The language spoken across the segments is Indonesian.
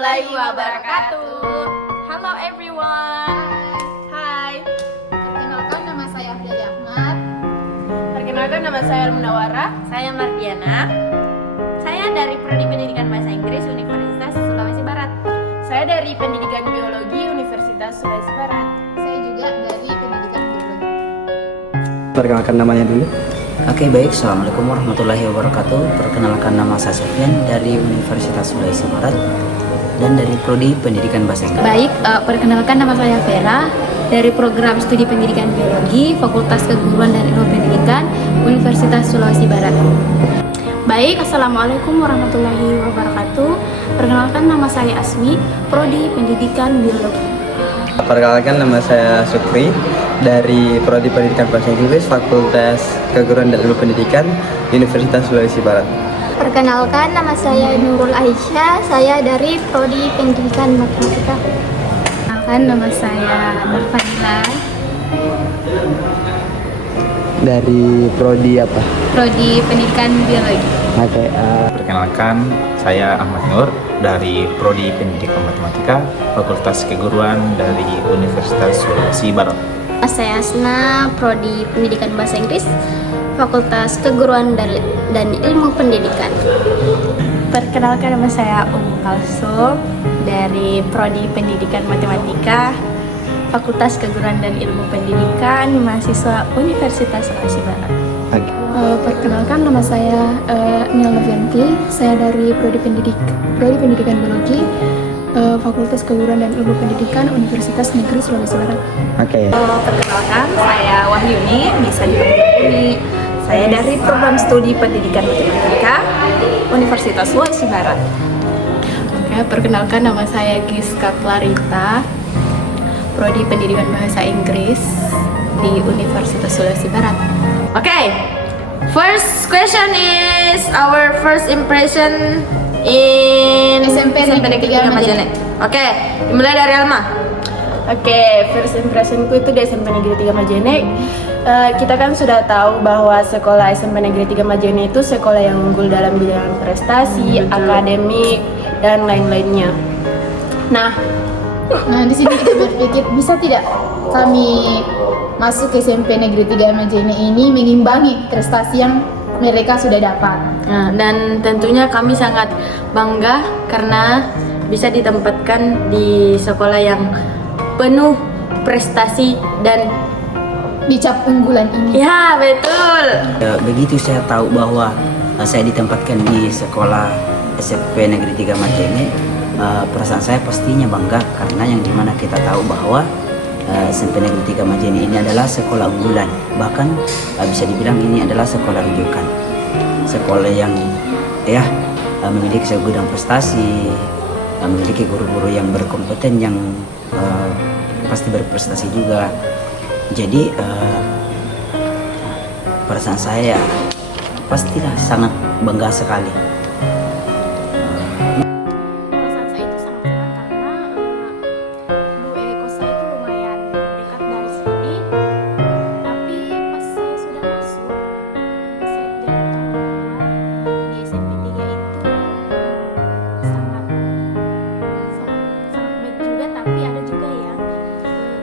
warahmatullahi wabarakatuh. Halo everyone. Hai. Perkenalkan, nama saya Ahdali Ahmad. Perkenalkan, nama saya Munawara. Saya Mardiana. Saya dari Prodi Pendidikan Bahasa Inggris Universitas Sulawesi Barat. Saya dari Pendidikan Biologi Universitas Sulawesi Barat. Saya juga dari Pendidikan Biologi. Perkenalkan namanya dulu. Oke, baik. Assalamualaikum warahmatullahi wabarakatuh. Perkenalkan, nama saya Sofyan dari Universitas Sulawesi Barat dan dari Prodi Pendidikan Bahasa Inggris. Baik, perkenalkan, nama saya Vera dari Program Studi Pendidikan Biologi Fakultas Keguruan dan Ilmu Pendidikan Universitas Sulawesi Barat. Baik, Assalamualaikum warahmatullahi wabarakatuh. Perkenalkan, nama saya Asmi, Prodi Pendidikan Biologi. Perkenalkan, nama saya Sukri dari Prodi Pendidikan Bahasa Inggris Fakultas Keguruan dan Ilmu Pendidikan Universitas Sulawesi Barat. Perkenalkan, nama saya Nurul Aisyah, saya dari Prodi Pendidikan Matematika. Perkenalkan, nama saya Nurfanila. Dari Prodi apa? Prodi Pendidikan Biologi. Oke. Perkenalkan, saya Ahmad Nur dari Prodi Pendidikan Matematika Fakultas Keguruan dari Universitas Sulawesi Barat. Saya Asna, Prodi Pendidikan Bahasa Inggris, Fakultas Keguruan dan Ilmu Pendidikan. Perkenalkan, nama saya Kalsum dari Prodi Pendidikan Matematika, Fakultas Keguruan dan Ilmu Pendidikan, mahasiswa Universitas Sulawesi Barat. Perkenalkan, nama saya Nil Novianti, saya dari Prodi Pendidikan Biologi, Fakultas Keguruan dan Ilmu Pendidikan Universitas Negeri Sulawesi Barat. Oke. Perkenalkan, saya Wahyuni, bisa dipanggil Uni. Saya dari Program Studi Pendidikan Matematika Universitas Sulawesi Barat. Oke, perkenalkan, nama saya Giska Clarita, Prodi Pendidikan Bahasa Inggris di Universitas Sulawesi Barat. Oke, first question is our first impression in SMP Negeri 3 Majene. Oke, dimulai dari Alma. Oke, first impressionku itu di SMP Negeri 3 Majene. Kita kan sudah tahu bahwa sekolah SMP Negeri 3 Majene itu sekolah yang unggul dalam bidang prestasi, akademik, dan lain-lainnya. Nah, Nah, di sini kita berpikir, bisa tidak kami masuk ke SMP Negeri 3 Majene ini mengimbangi prestasi yang mereka sudah dapat. Nah, dan tentunya kami sangat bangga karena bisa ditempatkan di sekolah yang penuh prestasi dan Dicap unggulan ini. ya betul. Begitu saya tahu bahwa saya ditempatkan di sekolah SMP Negeri 3 Majene, perasaan saya pastinya bangga karena yang dimana kita tahu bahwa SMP Negeri 3 Majene ini adalah sekolah unggulan, bahkan bisa dibilang ini adalah sekolah rujukan, sekolah yang memiliki segudang prestasi, memiliki guru-guru yang berkompeten, yang pasti berprestasi juga. Jadi perasaan saya pastilah sangat bangga sekali. Perasaan saya itu sangat senang karena dulu kos saya itu lumayan dekat dari sini, tapi pas saya sudah masuk, saya tidak tahu bahwa di SMP 3 itu sangat baik juga, tapi ada juga yang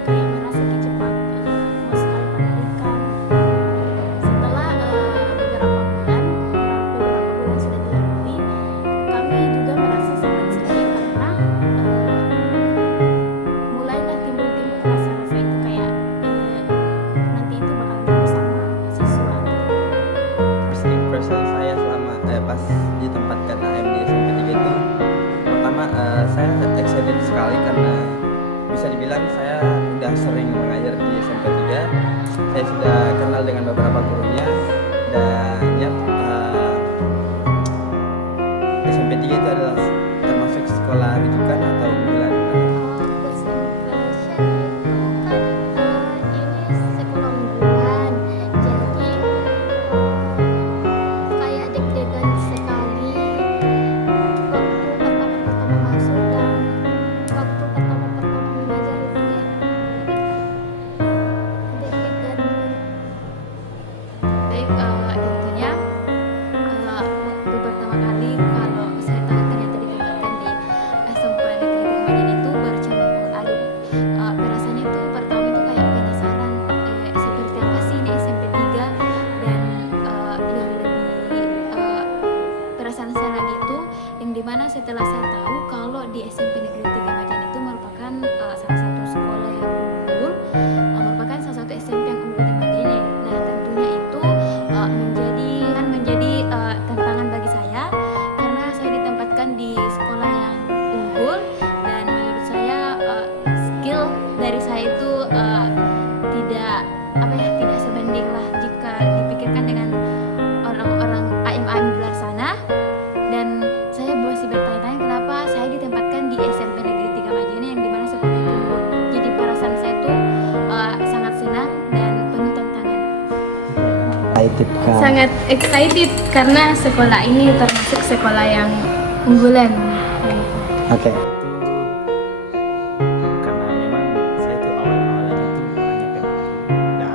kayak merasa kecepat mau sekali penarikan. Setelah beberapa bulan sudah dilalui, kami juga merasa sangat sedih karena mulailah timbul rasa-rasa itu kayak nanti itu bakal terus sama siswa. First impression saya selama pas ditempatkan AM di SMP 3 itu, pertama saya excited sekali karena bisa dibilang saya udah sering mengajar di SMP 3. Saya sudah kenal dengan beberapa gurunya dan SMP 3 itu adalah termasuk sekolah rujukan atau unggulan. First impression itu kan ini sekolah unggulan, jadi kayak deg-degan sekali waktu pertama masuk dan waktu pertama mengajar itu ya deg-degan. Baik, itu saya tahu kalau di SMP Negeri 3 Majene itu merupakan salah satu sekolah yang unggul, merupakan salah satu SMP yang unggul di Majene. Nah, tentunya itu menjadi tantangan bagi saya karena saya ditempatkan di sekolah yang unggul dan menurut saya skill dari saya itu tidak sebanding lah jika dipikirkan dengan orang-orang AIM di luar sana. Dan saya masih bertanya-tanya kenapa saya ditempatkan di SMP Negeri 3 Majene yang dimana sekolah itu unggul. Jadi perasaan saya itu sangat senang dan penuh tantangan. Sangat excited karena sekolah ini termasuk sekolah yang unggulan. Itu karena memang saya itu awal-awalnya itu orangnya pemalu, dan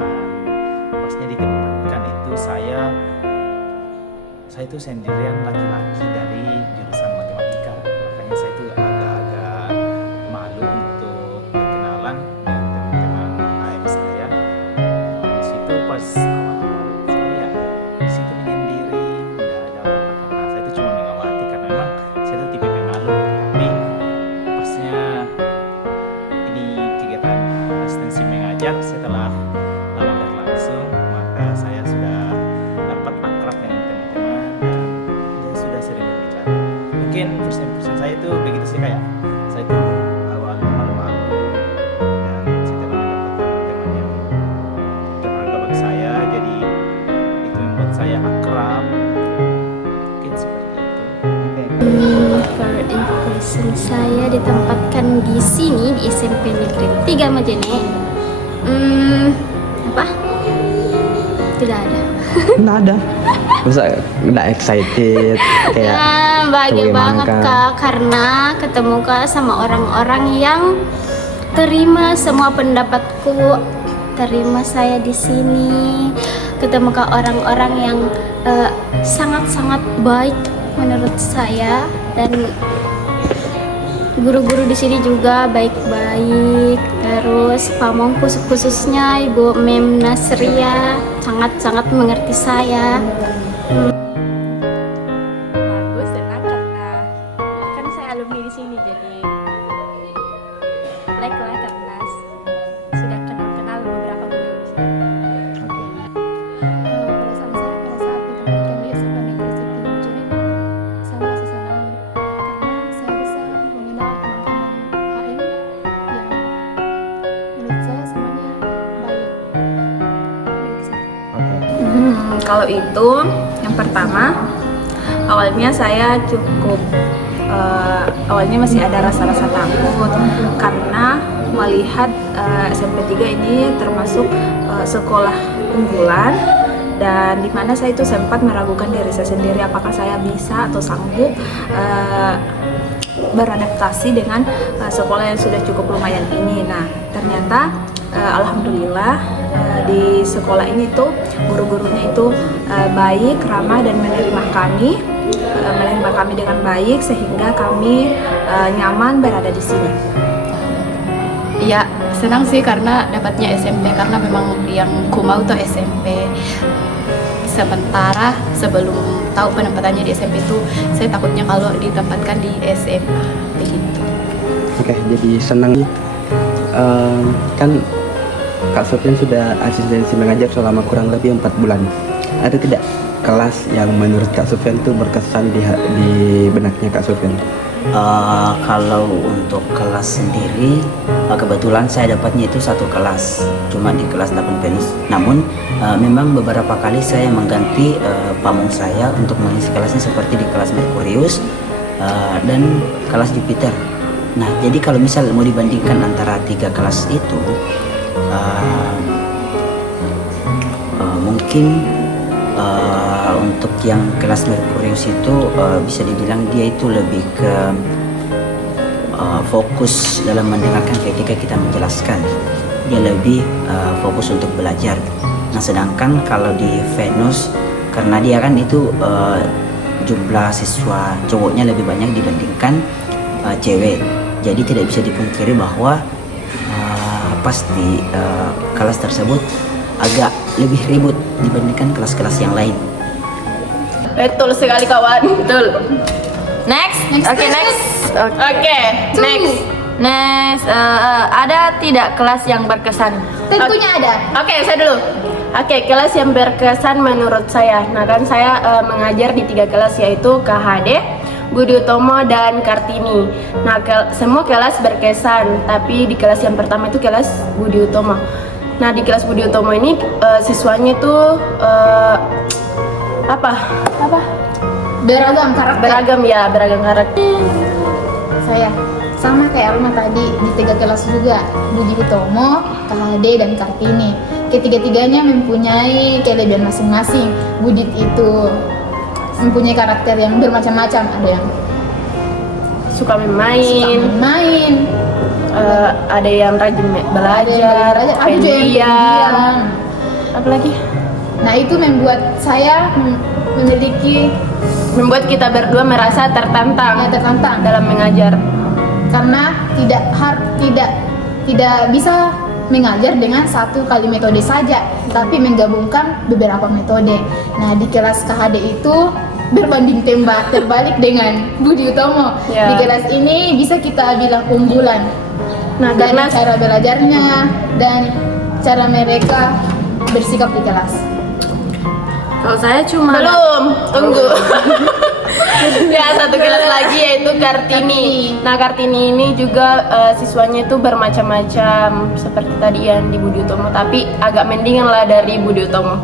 pasnya ditempatkan itu saya itu sendirian laki-laki dari jurusan matematika, makanya saya itu agak-agak malu untuk berkenalan dengan teman-teman AM saya. Nah, di situ pas awal-awal saya di situ menyendiri, nggak ada apa-apa karena saya itu cuma mengamati karena memang saya itu tipe pemalu. Tapi pasnya ini kegiatan asistensi mengajar setelah lama berlangsung, maka saya sudah dapat akrab dengan teman-teman dan saya sudah sering berbicara. Mungkin first impression saya itu begitu sih, kayak saya itu awalnya malu-malu dan setelah mendapat teman-teman yang berharga bagi saya, jadi itu membuat saya akrab. Mungkin seperti itu. First impression saya ditempatkan di sini di SMP Negeri 3 Majene. Apa? Tidak ada. Nggak ada. Masa nggak excited kayak Bahagia Dewi banget Mangka. Kak karena ketemu Kak sama orang-orang yang terima semua pendapatku, terima saya di sini, ketemu Kak orang-orang yang sangat-sangat baik menurut saya, dan guru-guru di sini juga baik-baik. Terus pamong khususnya Ibu Mem Nasria sangat-sangat mengerti saya. Bagus, senang karena kan saya alumni di sini, jadi like lah karena sudah kenal beberapa guru di sini. Perasaan saya pada saat ditempatkan di SMP Negeri 3 Majene saya merasa senang karena saya bisa mengenal teman-teman AIM yang menurut saya semuanya baik. Kalau itu yang pertama, awalnya saya cukup awalnya masih ada rasa-rasa takut karena melihat SMP 3 ini termasuk sekolah unggulan, dan dimana saya itu sempat meragukan diri saya sendiri apakah saya bisa atau sanggup beradaptasi dengan sekolah yang sudah cukup lumayan ini. Nah, ternyata alhamdulillah di sekolah ini tuh guru-gurunya itu baik, ramah dan menerima kami dengan baik sehingga kami nyaman berada di sini. Ya, senang sih karena dapatnya SMP, karena memang yang ku mau tuh SMP. Sementara sebelum tahu penempatannya di SMP itu, saya takutnya kalau ditempatkan di SMA begitu. Oke, jadi senang. Kan Kak Sofian sudah asistensi mengajar selama kurang lebih 4 bulan. Ada tidak kelas yang menurut Kak Sofian itu berkesan di benaknya Kak Sofian? Kalau untuk kelas sendiri, kebetulan saya dapatnya itu satu kelas, cuma di kelas 8 Venus. Namun memang beberapa kali saya mengganti pamong saya untuk mengisi kelasnya seperti di kelas Merkurius dan kelas Jupiter. Nah, jadi kalau misal mau dibandingkan antara 3 kelas itu, mungkin untuk yang kelas Merkurius itu bisa dibilang dia itu lebih ke fokus dalam mendengarkan ketika kita menjelaskan. Dia lebih fokus untuk belajar. Nah, sedangkan kalau di Venus, karena dia kan itu jumlah siswa cowoknya lebih banyak dibandingkan cewek, jadi tidak bisa dipungkiri bahwa pasti kelas tersebut agak lebih ribut dibandingkan kelas-kelas yang lain. Betul sekali kawan. Betul. Next. Next, Oke, next, next. Oke, next. Next, ada tidak kelas yang berkesan? Tentunya ada. Oke, saya dulu. Oke, kelas yang berkesan menurut saya. Nah, kan saya mengajar di 3 kelas, yaitu KHD, Budi Utomo, dan Kartini. Nah, semua kelas berkesan, tapi di kelas yang pertama itu kelas Budi Utomo. Nah, di kelas Budi Utomo ini siswanya tuh apa? Beragam karakter. Beragam karakter. Saya sama kayak Alma tadi di 3 kelas juga, Budi Utomo, KHD, dan Kartini. Ketiga-tiganya mempunyai kelebihan masing-masing. Budi itu mempunyai karakter yang bermacam-macam, ada yang Suka suka main, main, ada yang rajin belajar, ada juga yang pendiam. pendiam. Apalagi Nah, itu membuat saya membuat kita berdua merasa tertantang tertantang dalam mengajar. karena tidak bisa mengajar dengan satu kali metode saja, tapi menggabungkan beberapa metode. Nah, di kelas KHD itu berbanding terbalik dengan Budi Utomo. Ya. Di kelas ini bisa kita bilang unggulan. Nah, Dari karena cara belajarnya dan cara mereka bersikap di kelas. Kalau saya cuma belum, tunggu. Ya, satu kelas lagi yaitu Kartini. Nah, Kartini ini juga siswanya itu bermacam-macam seperti tadi yang di Budi Utomo, tapi agak mendingan lah dari Budi Utomo.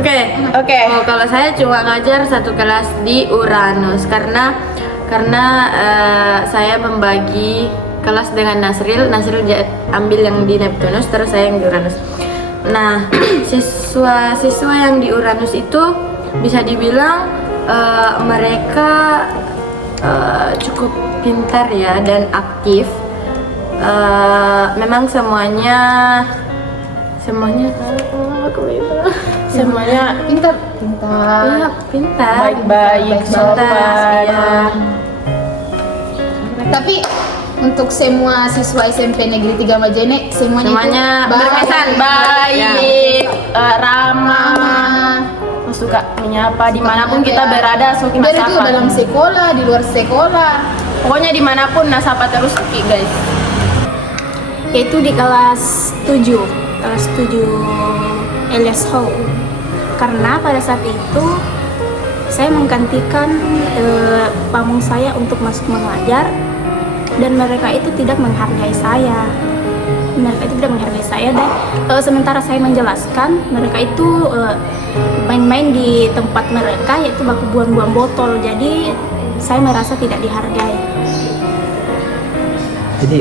Oke. Oh, kalau saya cuma ngajar satu kelas di Uranus karena saya membagi kelas dengan Nasril ambil yang di Neptunus, terus saya yang di Uranus. Nah, siswa yang di Uranus itu bisa dibilang mereka cukup pintar ya dan aktif. Memang semuanya Pintar. ya, pintar, Baik-baik, sopan. ya. Tapi untuk semua siswa SMP Negeri 3 Majene semuanya itu berkesan, baik, ramah, suka menyapa dimanapun kita berada, so kita itu sapa. dalam sekolah, di luar sekolah. Pokoknya dimanapun nasapa terus, guys. Yaitu di kelas 7 Elias Hall, karena pada saat itu saya menggantikan pamong saya untuk masuk mengajar, dan mereka itu tidak menghargai saya. Dan sementara saya menjelaskan, mereka itu main-main di tempat mereka, yaitu baku buang-buang botol. Jadi saya merasa tidak dihargai. Jadi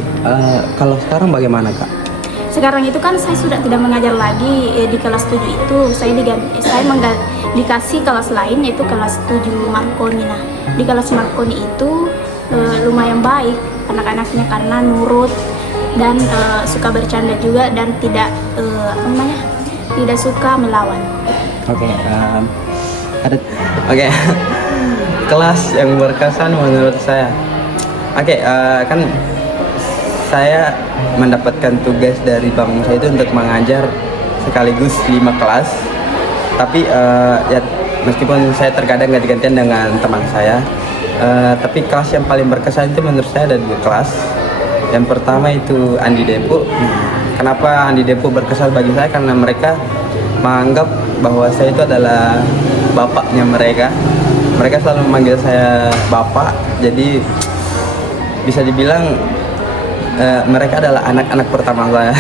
kalau sekarang bagaimana, Kak? Sekarang itu kan saya sudah tidak mengajar lagi di kelas 7 itu. Saya dikasih kelas lain, yaitu kelas 7 Marconi. Nah, di kelas Marconi itu lumayan baik anak-anaknya karena nurut dan suka bercanda juga, dan tidak suka melawan. Oke, Oke. Kelas yang berkesan menurut saya. Oke, kan saya mendapatkan tugas dari bank saya itu untuk mengajar sekaligus 5 kelas. Tapi ya meskipun saya terkadang ganti-gantian dengan teman saya, tapi kelas yang paling berkesan itu menurut saya ada 2 kelas. Yang pertama itu Andi Depo. Kenapa Andi Depo berkesan bagi saya? Karena mereka menganggap bahwa saya itu adalah bapaknya mereka. Mereka selalu memanggil saya bapak. Jadi bisa dibilang mereka adalah anak-anak pertama saya.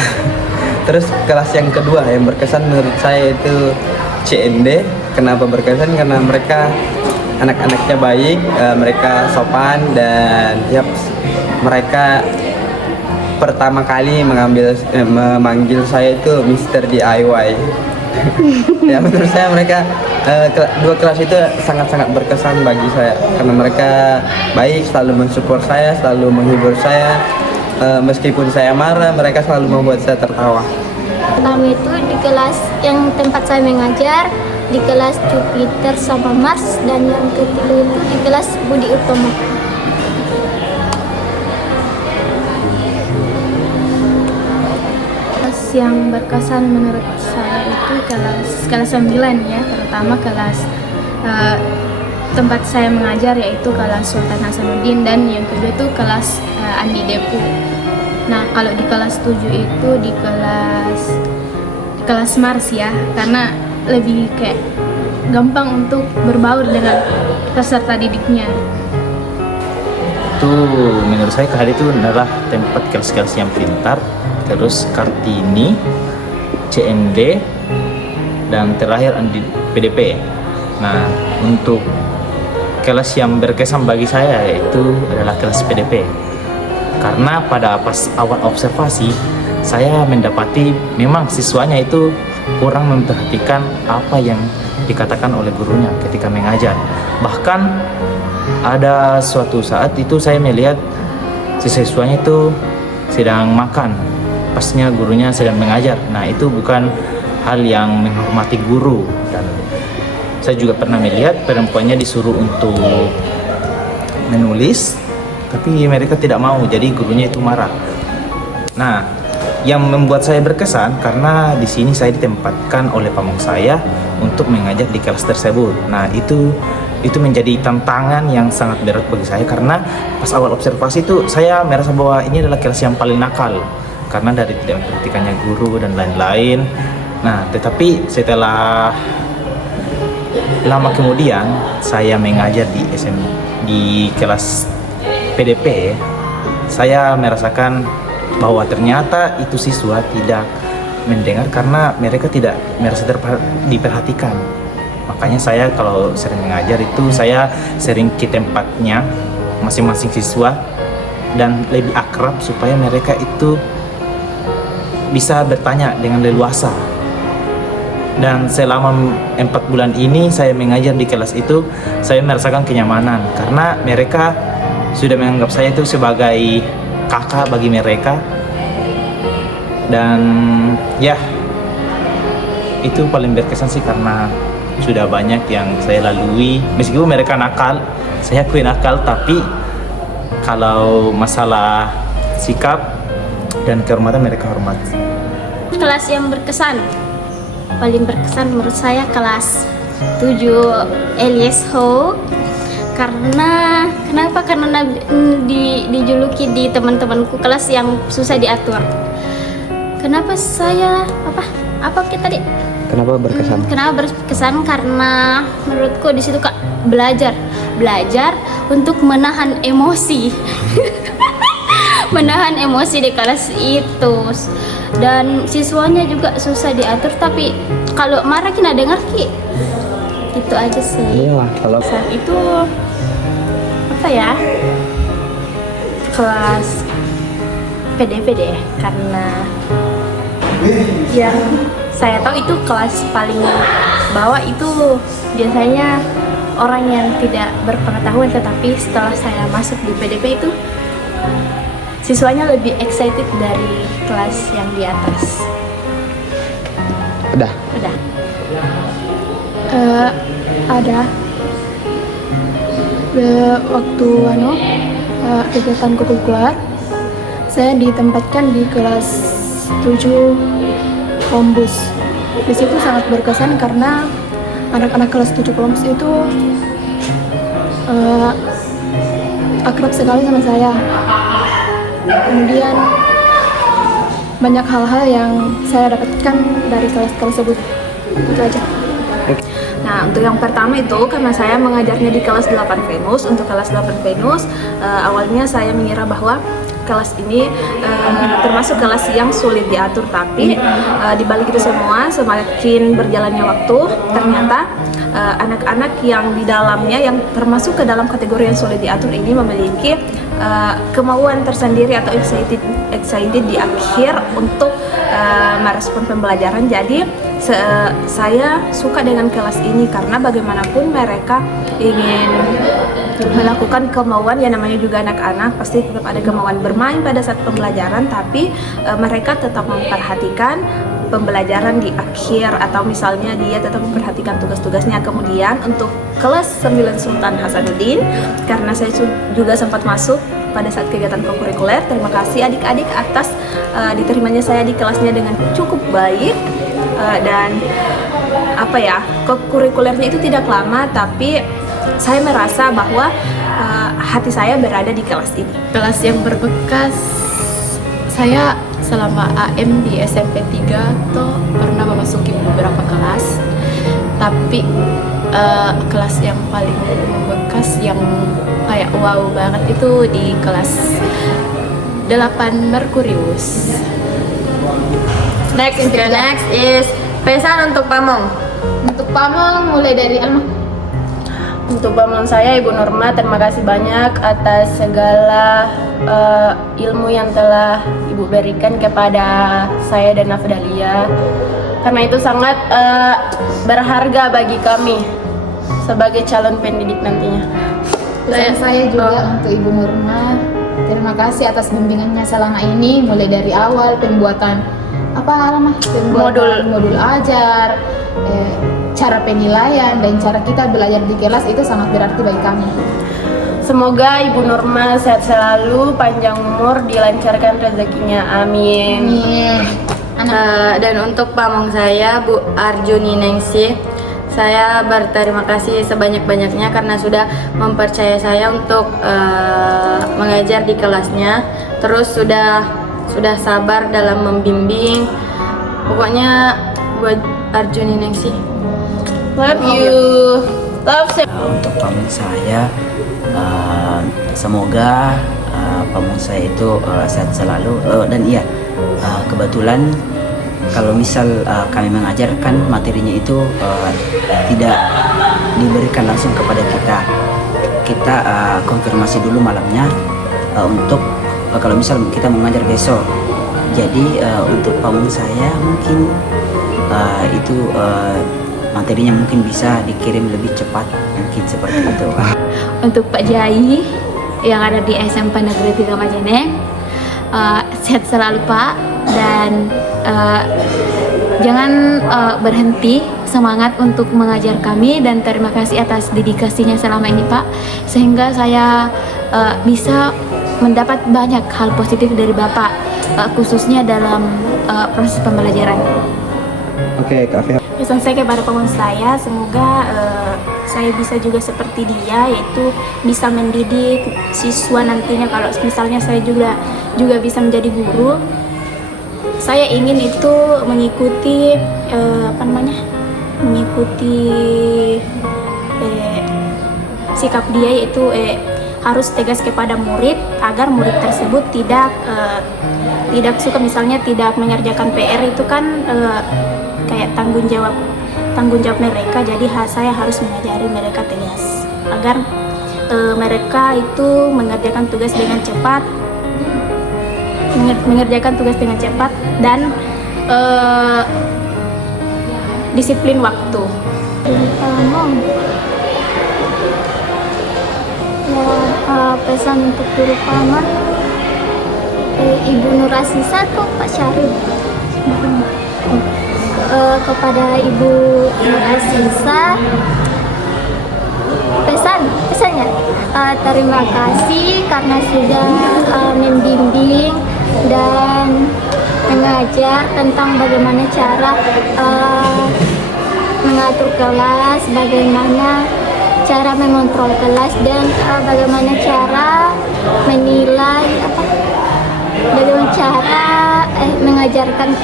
Terus kelas yang kedua yang berkesan menurut saya itu CND. Kenapa berkesan? Karena mereka anak-anaknya baik, mereka sopan, dan mereka pertama kali memanggil saya itu Mr. DIY. Ya, menurut saya mereka 2 kelas itu sangat-sangat berkesan bagi saya karena mereka baik, selalu mensupport saya, selalu menghibur saya. Meskipun saya marah, mereka selalu membuat saya tertawa. Pertama itu di kelas yang tempat saya mengajar, di kelas Jupiter sama Mars, dan yang ketiga itu di kelas Budi Utomo. Kelas yang berkesan menurut saya itu kelas 9 ya, terutama kelas tempat saya mengajar, yaitu kelas Sultan Hasanuddin, dan yang kedua itu kelas Andi Depu. Nah, kalau di kelas 7 itu di kelas Mars ya, karena lebih kayak gampang untuk berbaur dengan peserta didiknya. Itu menurut saya KHD itu adalah tempat kelas-kelas yang pintar, terus Kartini, CND, dan terakhir Andi PDP. Nah, untuk kelas yang berkesan bagi saya yaitu adalah kelas PDP. Karena pada pas awal observasi, saya mendapati memang siswanya itu kurang memperhatikan apa yang dikatakan oleh gurunya ketika mengajar. Bahkan ada suatu saat itu saya melihat si siswanya itu sedang makan, pasnya gurunya sedang mengajar. Nah, itu bukan hal yang menghormati guru. Dan saya juga pernah melihat perempuannya disuruh untuk menulis, tapi mereka tidak mau, jadi gurunya itu marah. Nah, yang membuat saya berkesan karena di sini saya ditempatkan oleh pamong saya untuk mengajar di kelas tersebut. Nah, itu menjadi tantangan yang sangat berat bagi saya, karena pas awal observasi itu saya merasa bahwa ini adalah kelas yang paling nakal karena dari tidak memperhatikannya guru dan lain-lain. Nah, tetapi setelah lama kemudian saya mengajar di kelas PDP, saya merasakan bahwa ternyata itu siswa tidak mendengar karena mereka tidak merasa diperhatikan. Makanya saya kalau sering mengajar itu saya sering ke tempatnya masing-masing siswa dan lebih akrab supaya mereka itu bisa bertanya dengan leluasa. Dan selama 4 bulan ini saya mengajar di kelas itu, saya merasakan kenyamanan karena mereka sudah menganggap saya itu sebagai kakak bagi mereka. Dan ya, itu paling berkesan sih karena sudah banyak yang saya lalui. Meskipun mereka nakal, saya akui nakal, tapi kalau masalah sikap dan kehormatan mereka hormat. Kelas yang berkesan, paling berkesan menurut saya kelas 7 Elias Ho. Kenapa? Karena dijuluki di teman-temanku kelas yang susah diatur. Kenapa saya apa kita tadi? Kenapa berkesan? Kenapa berkesan? Karena menurutku di situ Kak belajar untuk menahan emosi. Menahan emosi di kelas itu. Dan siswanya juga susah diatur, tapi kalau marah kita dengar Ki. Itu aja sih. Iyalah, kalau Saat itu apa ya? Kelas PDP deh, karena yang saya tahu itu kelas paling bawah itu biasanya orang yang tidak berpengetahuan, tetapi setelah saya masuk di PDP itu siswanya lebih excited dari kelas yang di atas. udah. Ada waktu kegiatan kurikuler, saya ditempatkan di kelas 7 Columbus. Di situ sangat berkesan karena anak-anak kelas 7 Columbus itu akrab sekali sama saya. Kemudian banyak hal-hal yang saya dapatkan dari kelas tersebut. Itu aja. Nah, untuk yang pertama itu karena saya mengajarnya di kelas 8 Venus. Untuk kelas 8 Venus, awalnya saya mengira bahwa kelas ini termasuk kelas yang sulit diatur, tapi di balik itu semua semakin berjalannya waktu ternyata anak-anak yang di dalamnya yang termasuk ke dalam kategori yang sulit diatur ini memiliki kemauan tersendiri atau excited di akhir untuk merespon pembelajaran. Jadi saya suka dengan kelas ini karena bagaimanapun mereka ingin melakukan kemauan, ya namanya juga anak-anak pasti tetap ada kemauan bermain pada saat pembelajaran, tapi mereka tetap memperhatikan pembelajaran di akhir, atau misalnya dia tetap memperhatikan tugas-tugasnya. Kemudian untuk kelas 9 Sultan Hasanuddin, karena saya juga sempat masuk pada saat kegiatan kokurikuler, terima kasih adik-adik atas diterimanya saya di kelasnya dengan cukup baik. Dan kokurikulernya itu tidak lama, tapi saya merasa bahwa hati saya berada di kelas ini. Kelas yang berbekas saya selama AM di SMP 3 tuh pernah memasuki beberapa kelas, tapi kelas yang paling membekas yang kayak wow banget itu di kelas 8 Merkurius. Next is pesan untuk Pamong. Untuk Pamong mulai dari Alma. Untuk pamong saya, Ibu Norma, terima kasih banyak atas segala ilmu yang telah Ibu berikan kepada saya dan Nafdalia. Karena itu sangat berharga bagi kami sebagai calon pendidik nantinya. Pesan saya juga untuk Ibu Norma. Terima kasih atas bimbingannya selama ini, mulai dari awal pembuatan modul ajar, cara penilaian dan cara kita belajar di kelas itu sangat berarti bagi kami. Semoga Ibu Norma sehat selalu, panjang umur, dilancarkan rezekinya. Amin. Dan untuk pamong saya, Bu Arjuni Ningsih, saya berterima kasih sebanyak-banyaknya karena sudah mempercayai saya untuk mengajar di kelasnya. Terus sudah sabar dalam membimbing. Pokoknya buat Arjuni Ningsih, Love you. Love you. Untuk pamong saya, semoga pamong saya itu sehat selalu. Dan iya, kebetulan kalau misal kami mengajarkan materinya itu tidak diberikan langsung kepada kita konfirmasi dulu malamnya untuk kalau misal kita mengajar besok. Jadi untuk pamong saya mungkin itu materinya mungkin bisa dikirim lebih cepat, mungkin seperti itu. Untuk Pak Jai yang ada di SMP Negeri 3 Majene, sehat selalu Pak, dan jangan berhenti semangat untuk mengajar kami, dan terima kasih atas dedikasinya selama ini Pak, sehingga saya bisa mendapat banyak hal positif dari Bapak, khususnya dalam proses pembelajaran. Oke, Kak Fia. Pesan saya kepada pamong saya, semoga saya bisa juga seperti dia, yaitu bisa mendidik siswa nantinya. Kalau misalnya saya juga bisa menjadi guru, saya ingin itu mengikuti sikap dia, yaitu harus tegas kepada murid agar murid tersebut tidak suka, misalnya tidak mengerjakan PR, itu kan kayak tanggung jawab mereka. Jadi saya harus mengajari mereka tegas agar mereka itu mengerjakan tugas dengan cepat dan disiplin waktu. Pesan untuk guru Pamong, Ibu Nur Asisa atau Pak Syarif. Kepada Ibu Nur Asisa, pesannya terima kasih karena sudah membimbing dan mengajar tentang bagaimana cara mengatur kelas, bagaimana cara mengontrol kelas, dan bagaimana cara menilai bagaimana cara mengajarkan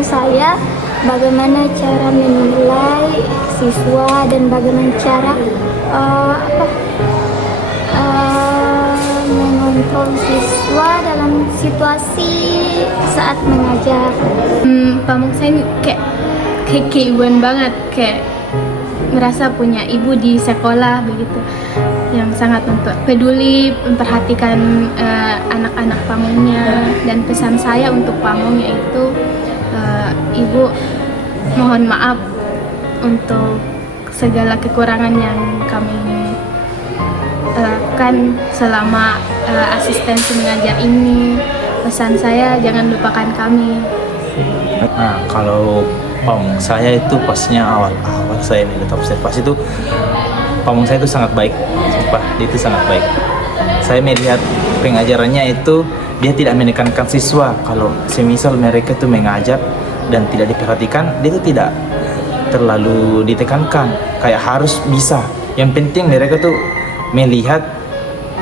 saya bagaimana cara menilai siswa dan bagaimana cara mengontrol siswa dalam situasi saat mengajar. Pamong saya kayak keibuan banget, kayak merasa punya ibu di sekolah begitu, yang sangat peduli memperhatikan anak-anak pamongnya. Dan pesan saya untuk pamong yaitu ibu mohon maaf untuk segala kekurangan yang kami lakukan selama asistensi mengajar ini. Pesan saya, jangan lupakan kami. Nah, kalau pamong saya itu pasnya awal-awal saya melihat observasi itu, pamong saya itu sangat baik, sumpah, dia itu sangat baik. Saya melihat pengajarannya itu dia tidak menekankan siswa. Kalau semisal mereka itu mengajar dan tidak diperhatikan, dia itu tidak terlalu ditekankan kayak harus bisa. Yang penting mereka tuh melihat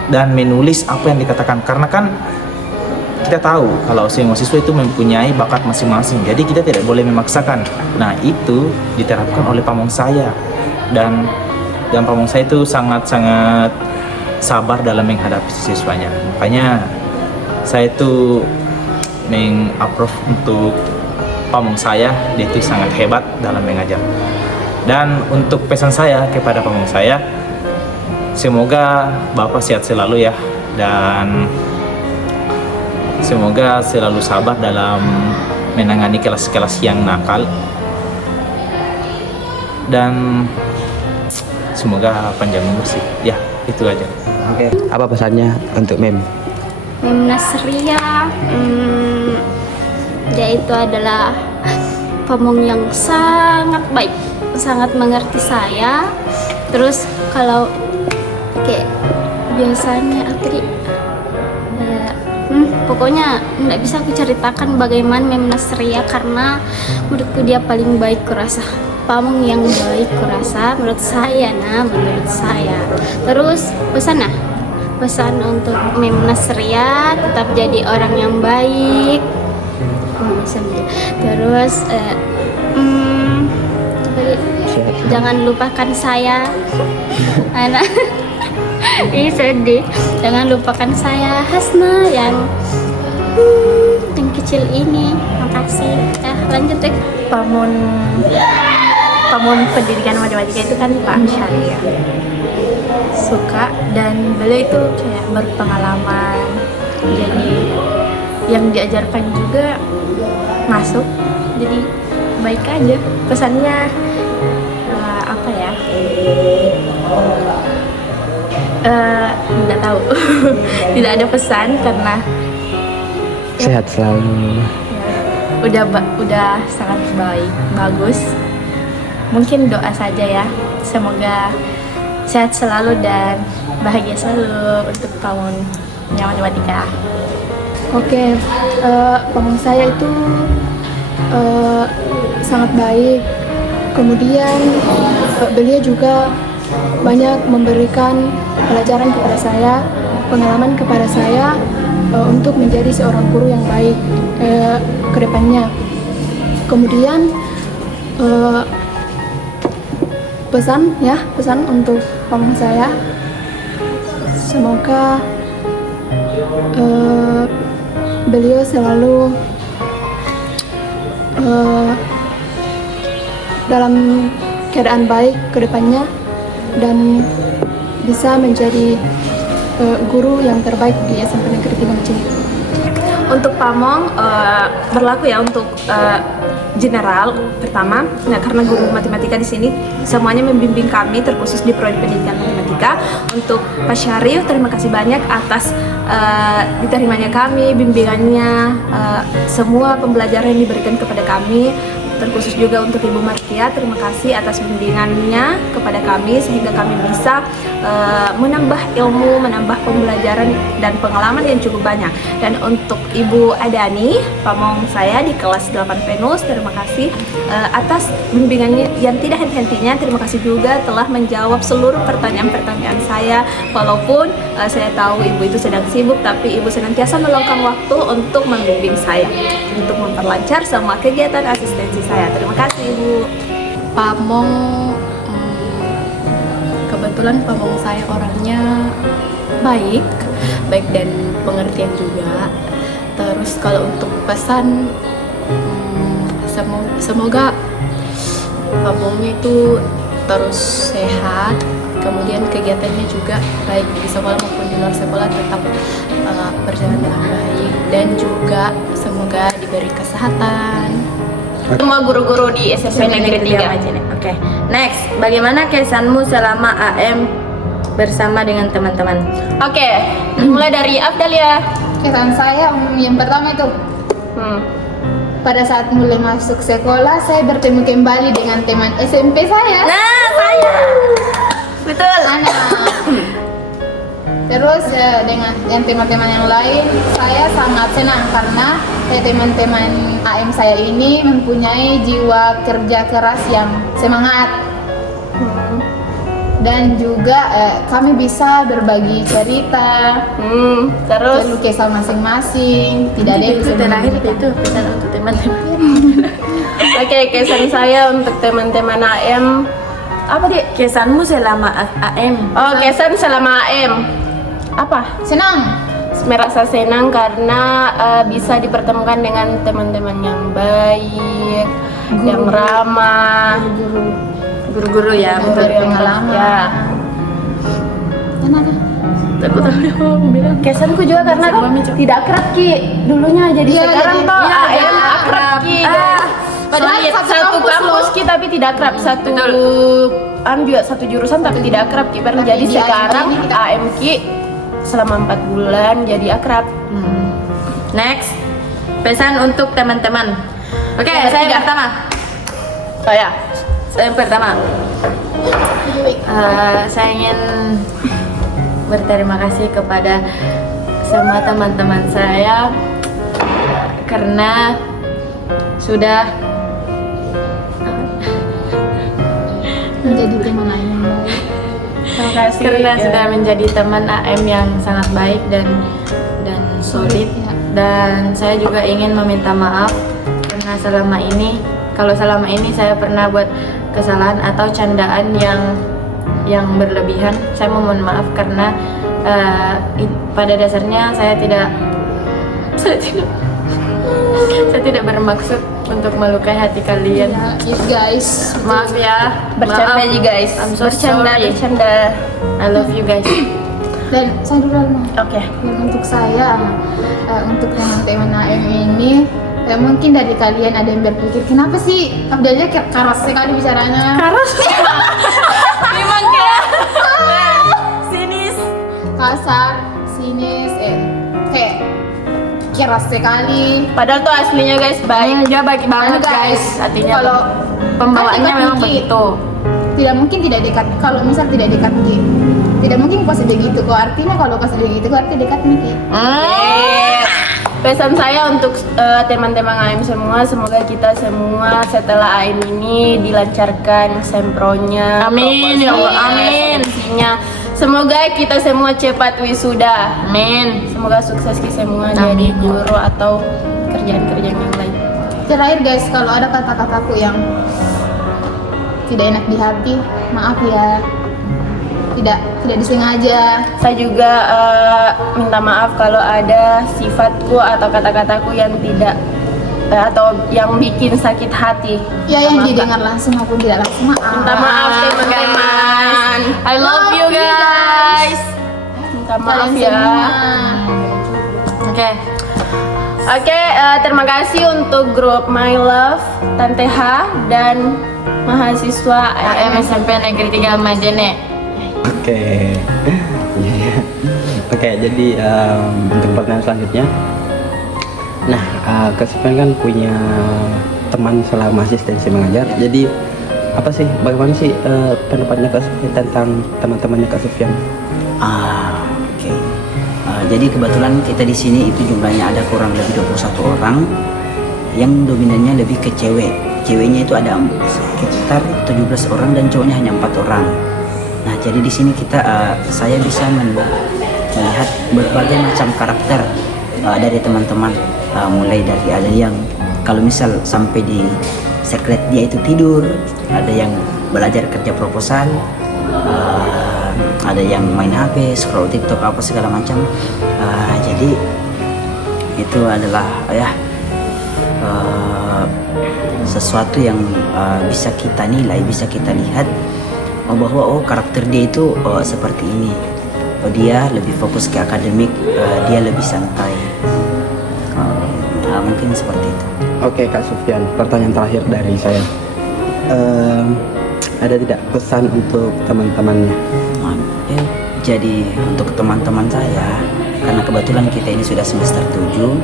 dan menulis apa yang dikatakan, karena kan kita tahu kalau semua siswa itu mempunyai bakat masing-masing, jadi kita tidak boleh memaksakan. Nah, itu diterapkan oleh pamong saya, dan pamong saya itu sangat-sangat sabar dalam menghadapi siswanya. Makanya saya itu meng-approve untuk pamong saya, dia itu sangat hebat dalam mengajar. Dan untuk pesan saya kepada pamong saya, semoga Bapak sehat selalu ya, dan semoga selalu sabar dalam menangani kelas-kelas yang nakal, dan semoga panjang umur sih. Ya, itu aja. Oke, apa pesannya untuk Mem? Mem Nasria, dia itu adalah pamong yang sangat baik, sangat mengerti saya. Terus kalau kayak biasanya pokoknya nggak bisa aku ceritakan bagaimana Mem Nasria, karena menurutku dia paling baik kurasa, pamong yang baik kurasa menurut saya. Menurut saya. Terus pesan untuk Mem Nasria, tetap jadi orang yang baik. Terus jangan lupakan saya, anak. Ini sedih. Jangan lupakan saya, Hasna, yang kecil ini. Makasih. Lanjut deh. Pamon pendidikan matematika itu kan Pak Syariah. Suka, dan beliau itu kayak berpengalaman. Jadi yang diajarkan juga masuk. Jadi baik aja. Pesannya apa ya? Nggak tahu. Tidak ada pesan karena Sehat selalu. udah sangat baik, bagus. Mungkin doa saja ya, semoga sehat selalu dan bahagia selalu untuk pamongnya matematika. Oke, pamong saya itu sangat baik. Kemudian beliau juga banyak memberikan pelajaran kepada saya, pengalaman kepada saya untuk menjadi seorang guru yang baik ke depannya. Kemudian pesan untuk pamong saya, semoga beliau selalu dalam keadaan baik ke depannya dan bisa menjadi guru yang terbaik di SMP Negeri 3 Majene. Untuk pamong berlaku ya untuk general pertama. Nah, karena guru matematika di sini semuanya membimbing kami terkhusus di prodi pendidikan matematika. Untuk Pak Syarif, terima kasih banyak atas diterimanya kami, bimbingannya, semua pembelajaran yang diberikan kepada kami. Terkhusus juga untuk Ibu Martia, terima kasih atas bimbingannya kepada kami sehingga kami bisa menambah ilmu, menambah pembelajaran dan pengalaman yang cukup banyak. Dan untuk Ibu Adani, pamong saya di kelas 8 Venus, terima kasih atas bimbingannya yang tidak henti-hentinya. Terima kasih juga telah menjawab seluruh pertanyaan-pertanyaan saya. Walaupun saya tahu Ibu itu sedang sibuk, tapi Ibu senantiasa meluangkan waktu untuk membimbing saya, untuk memperlancar semua kegiatan asistensi saya. Terima kasih Ibu. Pamong, kebetulan pamong saya orangnya baik dan pengertian juga. Terus kalau untuk pesan, semoga pamongnya itu terus sehat, kemudian kegiatannya juga baik di sekolah maupun di luar sekolah tetap berjalan dengan baik, dan juga semoga diberi kesehatan. Semua guru-guru di SMP Negeri 3 Majene. Oke. Next, bagaimana kesanmu selama AM bersama dengan teman-teman? Oke, mulai dari Afdalia. Kesan saya yang pertama itu pada saat mulai masuk sekolah, saya bertemu kembali dengan teman SMP saya. Nah, saya. Betul. Ana. Terus dengan yang teman-teman yang lain, saya sangat senang karena teman-teman AM saya ini mempunyai jiwa kerja keras yang semangat. Dan juga kami bisa berbagi cerita, Terus keluh kesah masing-masing. Tidak ada yang bisa terakhir menyebutkan. itu pesan untuk teman-teman. oke, kesan saya untuk teman-teman AM apa Dik? Kesanmu selama AM? Oh, kesan selama AM apa? Senang. Merasa senang karena bisa dipertemukan dengan teman-teman yang baik, yang ramah, Guru-guru ya, guru betul. yang pengalaman. ya. Kenapa? Aku tahu dia mau bilang. Kesanku juga karena tidak akrab Ki dulunya, jadi Iya, sekarang jadi- tuh iya, AM jadi akrab akrab. Ki. Padahal Sulit. satu Satu kampus kampus loh. Ki tapi tidak akrab, satu juga satu jurusan tapi tidak akrab Ki. Baru Tapi jadi di AM sekarang ini kita- AM Ki selama 4 bulan jadi akrab. Next, pesan untuk teman-teman. Oke, Yang saya ketiga. pertama. Saya Saya pertama. Saya ingin berterima kasih kepada semua teman-teman saya karena sudah Menjadi teman AM yang baik. terima kasih karena ya. sudah menjadi teman AM yang sangat baik dan solid. Ya. Dan saya juga ingin meminta maaf karena selama ini saya pernah buat kesalahan atau candaan yang berlebihan. Saya mohon maaf karena pada dasarnya saya tidak bermaksud untuk melukai hati kalian. Ya, yes guys. Maaf ya, Bercanda maaf. aja guys. I'm so bercanda, sorry. bercanda. I love you guys. Dan saya dulu Alma. Oke. Dan untuk saya, untuk teman-teman AM ini, mungkin dari kalian ada yang berpikir, kenapa sih Abdalnya keras sekali bicaranya? Karas. Memang kayak sinis. Kasar, sinis, kayak keras sekali. Padahal tuh aslinya guys baik. Dia baik banget guys. guys. Artinya Kalau pembawaannya kan memang dikit. begitu. Tidak mungkin tidak dekat. Kalau misal tidak dekat Ki, tidak mungkin pas begitu kok. Artinya kalau pas begitu kok arti dekat Ki. Pesan saya untuk teman-teman AM semua, semoga kita semua setelah AM ini dilancarkan sempronya, Amin, ya Allah, amin. Isinya. Semoga kita semua cepat wisuda. Amin. Semoga sukses kita semua jadi guru atau kerjaan-kerjaan yang lain. Terakhir guys, kalau ada kata-kataku yang tidak enak di hati, maaf ya. Tidak disengaja. Saya juga minta maaf kalau ada sifatku atau kata-kataku yang tidak atau yang bikin sakit hati. Ya yang Maafkan. didengar langsung maupun tidak langsung maaf. Minta maaf teman-teman. I love you guys. Minta maaf Kalian ya. semua. Oke. Oke, terima kasih untuk grup My Love, Tante H dan mahasiswa AM SMP Negeri 3 Majene. Oke. Oke, jadi untuk pertanyaan selanjutnya. Nah, Kak Sufyan kan punya teman selama asistensi mengajar. Jadi apa sih, bagaimana sih pendapatnya Kak Sufyan tentang teman-temannya Kak Sufyan? Oke. Jadi kebetulan kita di sini itu jumlahnya ada kurang lebih 21 orang, yang dominannya lebih ke cewek. Ceweknya itu ada sekitar 17 orang dan cowoknya hanya 4 orang. Nah, jadi di sini saya bisa melihat berbagai macam karakter dari teman-teman, mulai dari ada yang kalau misal sampai di sekret dia itu tidur, ada yang belajar kerja proposal, ada yang main HP, scroll TikTok apa segala macam. Jadi itu adalah sesuatu yang bisa kita nilai, bisa kita lihat bahwa karakter dia itu seperti ini. Dia lebih fokus ke akademik, dia lebih santai. Mungkin seperti itu. Oke Kak Sufyan, pertanyaan terakhir dari saya. Ada tidak pesan untuk teman-teman? Jadi untuk teman-teman saya, karena kebetulan kita ini sudah semester 7,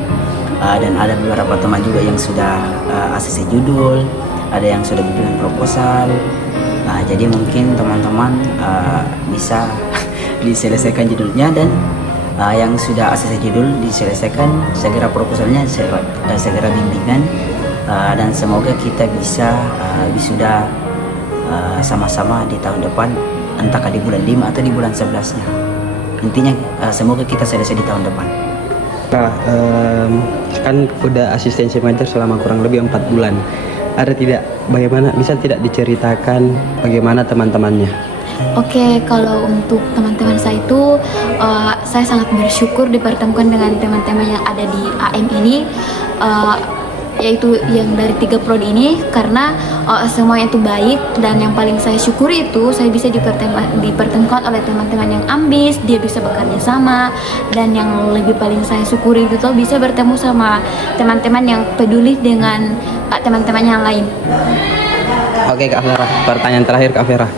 dan ada beberapa teman juga yang sudah ACC judul, ada yang sudah bikin proposal. Jadi mungkin teman-teman bisa diselesaikan judulnya, dan yang sudah ACC judul diselesaikan segera proposalnya, segera bimbingan, dan semoga kita bisa wisuda sama-sama di tahun depan, entah di bulan 5 atau di bulan 11-nya. Intinya semoga kita selesai di tahun depan. Nah, kan udah asistensi mengajar selama kurang lebih 4 bulan. Ada tidak, bagaimana, bisa tidak diceritakan bagaimana teman-temannya? Oke, kalau untuk teman-teman saya itu, saya sangat bersyukur dipertemukan dengan teman-teman yang ada di AM ini, yaitu yang dari 3 prodi ini, karena semuanya itu baik, dan yang paling saya syukuri itu saya bisa dipertemukan oleh teman-teman yang ambis, dia bisa bekerja sama, dan yang lebih paling saya syukuri itu bisa bertemu sama teman-teman yang peduli dengan teman-teman yang lain. Oke Kak Vera, pertanyaan terakhir Kak Vera.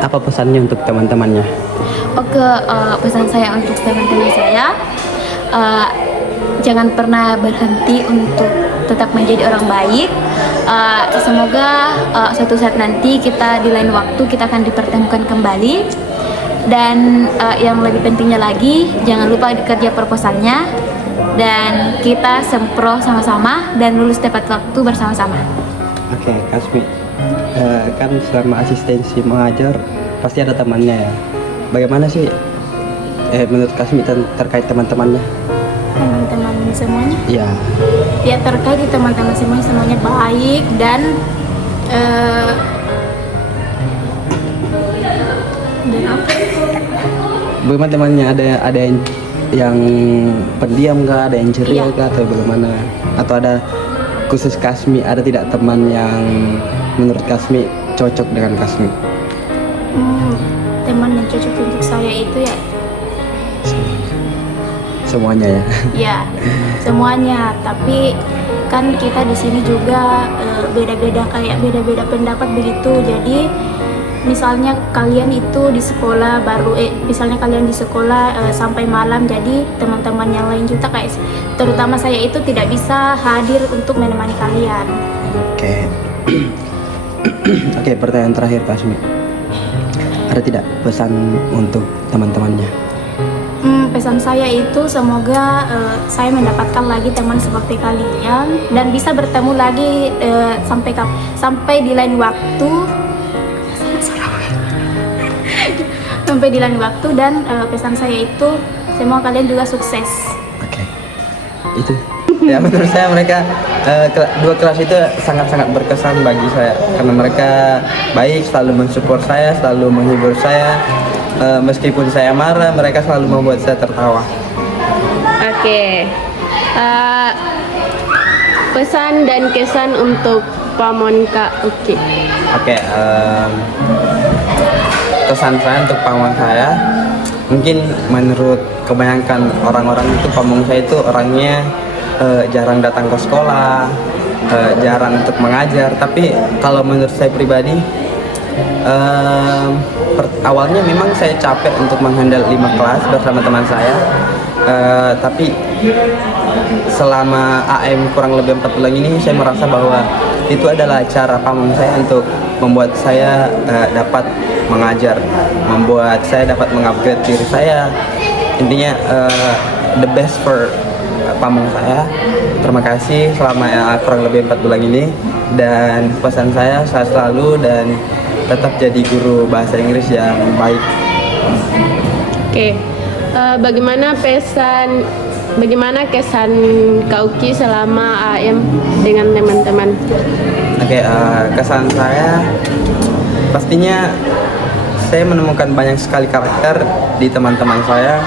Apa pesannya untuk teman-temannya? Oke, pesan saya untuk teman-teman saya, jangan pernah berhenti untuk tetap menjadi orang baik. Semoga suatu saat nanti kita di lain waktu kita akan dipertemukan kembali. Dan yang lebih pentingnya lagi, jangan lupa kerja proposalnya, dan kita sempro sama-sama dan lulus tepat waktu bersama-sama. Oke, Kasmi, kan selama asistensi mengajar pasti ada temannya ya. Bagaimana sih menurut Kasmi terkait teman-temannya? Teman-teman semuanya? Ya. Ya, terkait di teman-teman semuanya baik dan apa? Bagaimana temannya, ada yang pendiam kah, ada yang ceria kah, atau bagaimana? Atau ada khusus Kasmi, ada tidak teman yang menurut Kasmi cocok dengan Kasmi? Teman yang cocok untuk saya itu ya semuanya ya. ya semuanya, tapi kan kita di sini juga beda-beda, kayak beda-beda pendapat begitu. Jadi misalnya kalian itu di sekolah misalnya kalian di sekolah sampai malam, jadi teman-teman yang lain juga kayak terutama saya itu tidak bisa hadir untuk menemani kalian. Oke. Oke, pertanyaan terakhir Kasmi. Ada tidak pesan untuk teman-temannya? Pesan saya itu semoga saya mendapatkan lagi teman seperti kalian dan bisa bertemu lagi sampai di lain waktu. Sampai di lain waktu, dan pesan saya itu semoga kalian juga sukses. Oke. Itu. Ya, menurut saya mereka dua kelas itu sangat-sangat berkesan bagi saya karena mereka baik, selalu mensupport saya, selalu menghibur saya. Meskipun saya marah, mereka selalu membuat saya tertawa. Oke. Pesan dan kesan untuk Pamon Kak Uki. Oke, kesan saya untuk pamong saya, mungkin menurut kebanyakan orang-orang itu pamong saya itu orangnya jarang datang ke sekolah, jarang untuk mengajar. Tapi kalau menurut saya pribadi, awalnya memang saya capek untuk menghandle 5 kelas bersama teman saya, tapi selama AM kurang lebih 4 bulan ini saya merasa bahwa itu adalah cara pamong saya untuk membuat saya dapat mengajar, membuat saya dapat mengupgrade diri saya. Intinya the best for pamong saya. Terima kasih selama kurang lebih 4 bulan ini, dan pesan saya selalu dan tetap jadi guru bahasa Inggris yang baik. Oke. Bagaimana kesan Kak Uki selama AM dengan teman-teman? Oke, kesan saya pastinya saya menemukan banyak sekali karakter di teman-teman saya,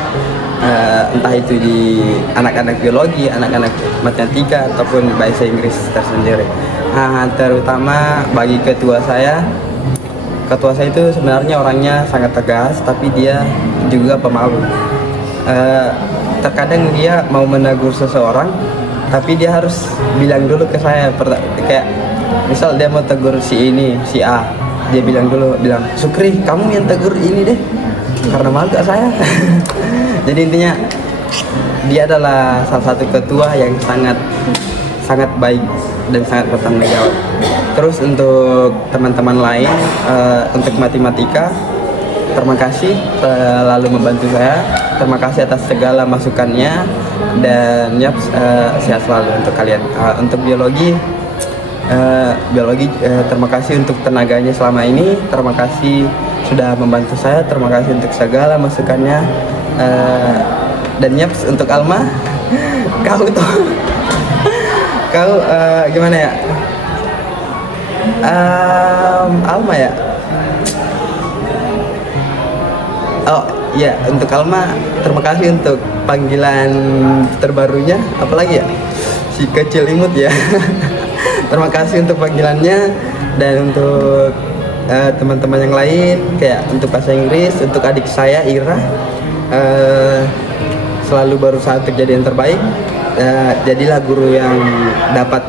entah itu di anak-anak biologi, anak-anak matematika, ataupun bahasa Inggris tersendiri. Terutama bagi ketua saya itu sebenarnya orangnya sangat tegas, tapi dia juga pemalu. Terkadang dia mau menegur seseorang, tapi dia harus bilang dulu ke saya, kayak misal dia mau tegur si A, dia bilang Sukri, kamu yang tegur ini deh, karena malu gak saya. Jadi intinya dia adalah salah satu ketua yang sangat baik dan sangat bertanggung jawab. Terus untuk teman-teman lain, untuk matematika, terima kasih selalu membantu saya. Terima kasih atas segala masukannya dan sehat selalu untuk kalian. Untuk biologi terima kasih untuk tenaganya selama ini. Terima kasih sudah membantu saya. Terima kasih untuk segala masukannya. Dan untuk Alma, kau gimana ya? Alma ya. Oh ya, untuk Alma terima kasih untuk panggilan terbarunya. Apalagi ya, si kecil imut ya. Terima kasih untuk panggilannya dan untuk teman-teman yang lain, kayak untuk bahasa Inggris, untuk adik saya Ira, selalu berusaha untuk jadi yang terbaik. Jadilah guru yang dapat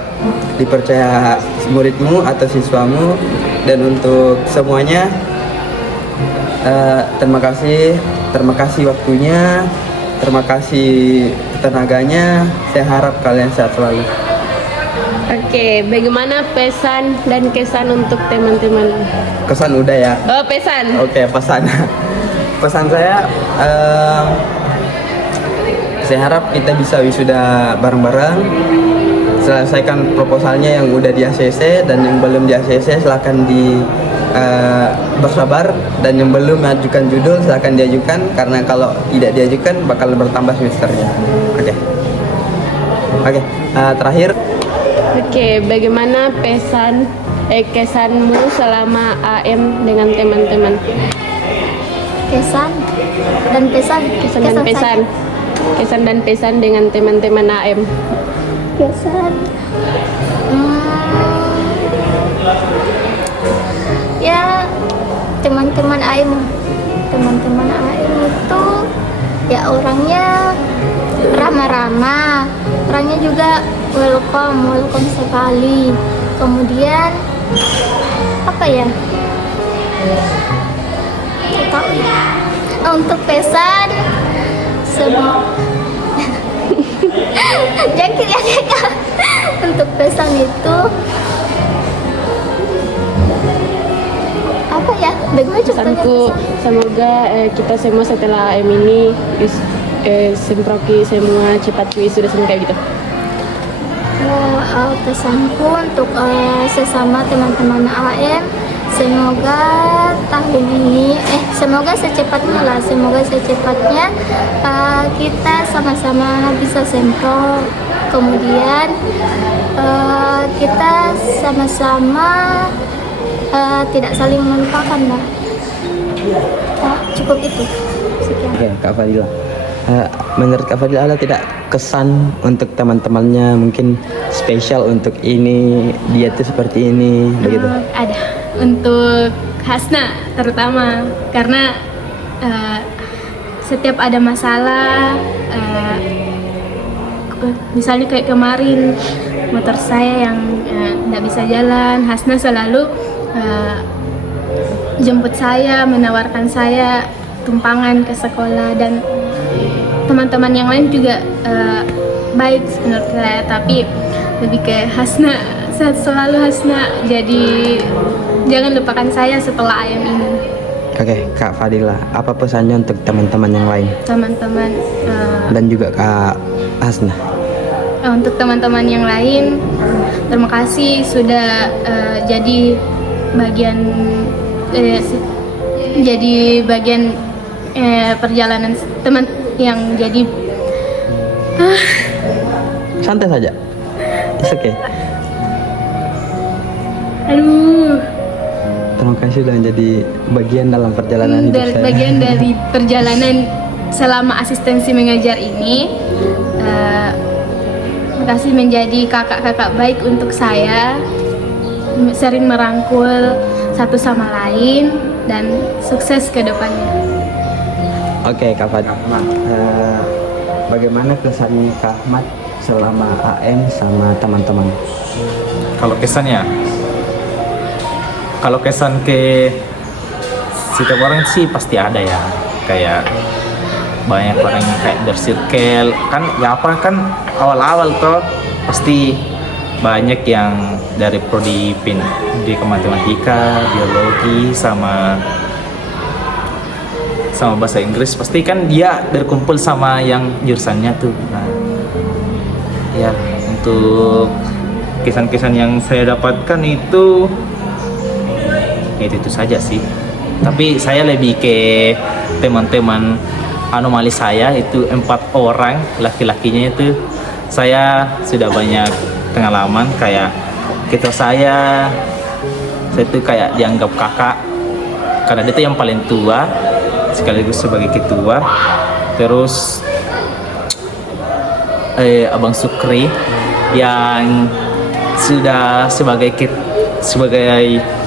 dipercaya muridmu atau siswamu. Dan untuk semuanya, terima kasih waktunya, terima kasih tenaganya. Saya harap kalian sehat selalu. Oke, bagaimana pesan dan kesan untuk teman-teman? Kesan udah ya. Oh, pesan. Oke, pesan. Pesan saya, saya harap kita bisa wisuda bareng-bareng. Selesaikan proposalnya yang udah di ACC, dan yang belum di ACC silahkan bersabar, dan yang belum mengajukan judul silahkan diajukan, karena kalau tidak diajukan bakal bertambah semesternya. Oke. Terakhir. Oke, bagaimana kesanmu selama AM dengan teman-teman? Kesan dan pesan. Kesan dan pesan dengan teman-teman AM. Kesan. Ya, teman-teman AM itu ya orangnya ramah-ramah, orangnya juga welcome sekali. Kemudian apa ya? Tahu ya. Untuk pesan jangkit ya Kak. Untuk pesan itu apa ya? Bagaimana Pesanku, semoga kita semua setelah AM ini semproki semua cepat wisuda semua kayak gitu. Pesanku untuk sesama teman-teman AM, semoga tahun ini semoga secepatnya kita sama-sama bisa sempro, kemudian kita sama-sama tidak saling melupakan lah. Cukup itu. Sekian. Oke, Kak Fadila. Menurut Kak Fadila ada tidak kesan untuk teman-temannya, mungkin spesial untuk ini, dia tuh seperti ini, begitu? Ada. Untuk Hasna terutama, karena setiap ada masalah, misalnya kayak kemarin motor saya yang nggak bisa jalan, Hasna selalu jemput saya, menawarkan saya tumpangan ke sekolah, dan teman-teman yang lain juga baik menurut saya, tapi lebih ke Hasna, sehat selalu Hasna, jadi jangan lupakan saya setelah ayam ini. Oke, Kak Fadila, apa pesannya untuk teman-teman yang lain? Teman-teman Dan juga Kak Hasna. Untuk teman-teman yang lain, terima kasih sudah jadi bagian perjalanan teman yang jadi Santai saja. It's okay. Aduh. Terima kasih sudah menjadi bagian dalam perjalanan hidup saya. Bagian dari perjalanan selama asistensi mengajar ini. Terima kasih menjadi kakak-kakak baik untuk saya, sering merangkul satu sama lain, dan sukses ke depannya. Oke, Kak Fadil. Bagaimana kesannya Kak Ahmad selama AM sama teman-teman? Kalau kesan ke setiap orang sih pasti ada ya, kayak banyak orang yang kayak bersirkel kan, ya apa kan awal-awal tuh pasti banyak yang dari prodi di matematika, biologi sama sama bahasa Inggris, pasti kan dia berkumpul sama yang jurusannya tuh. Nah, ya untuk kesan-kesan yang saya dapatkan itu itu saja sih. Tapi saya lebih ke teman-teman anomali saya itu 4 orang, laki-lakinya itu saya sudah banyak pengalaman. Kayak ketua saya itu kayak dianggap kakak karena dia tuh yang paling tua sekaligus sebagai ketua. Terus Abang Sukri yang sudah sebagai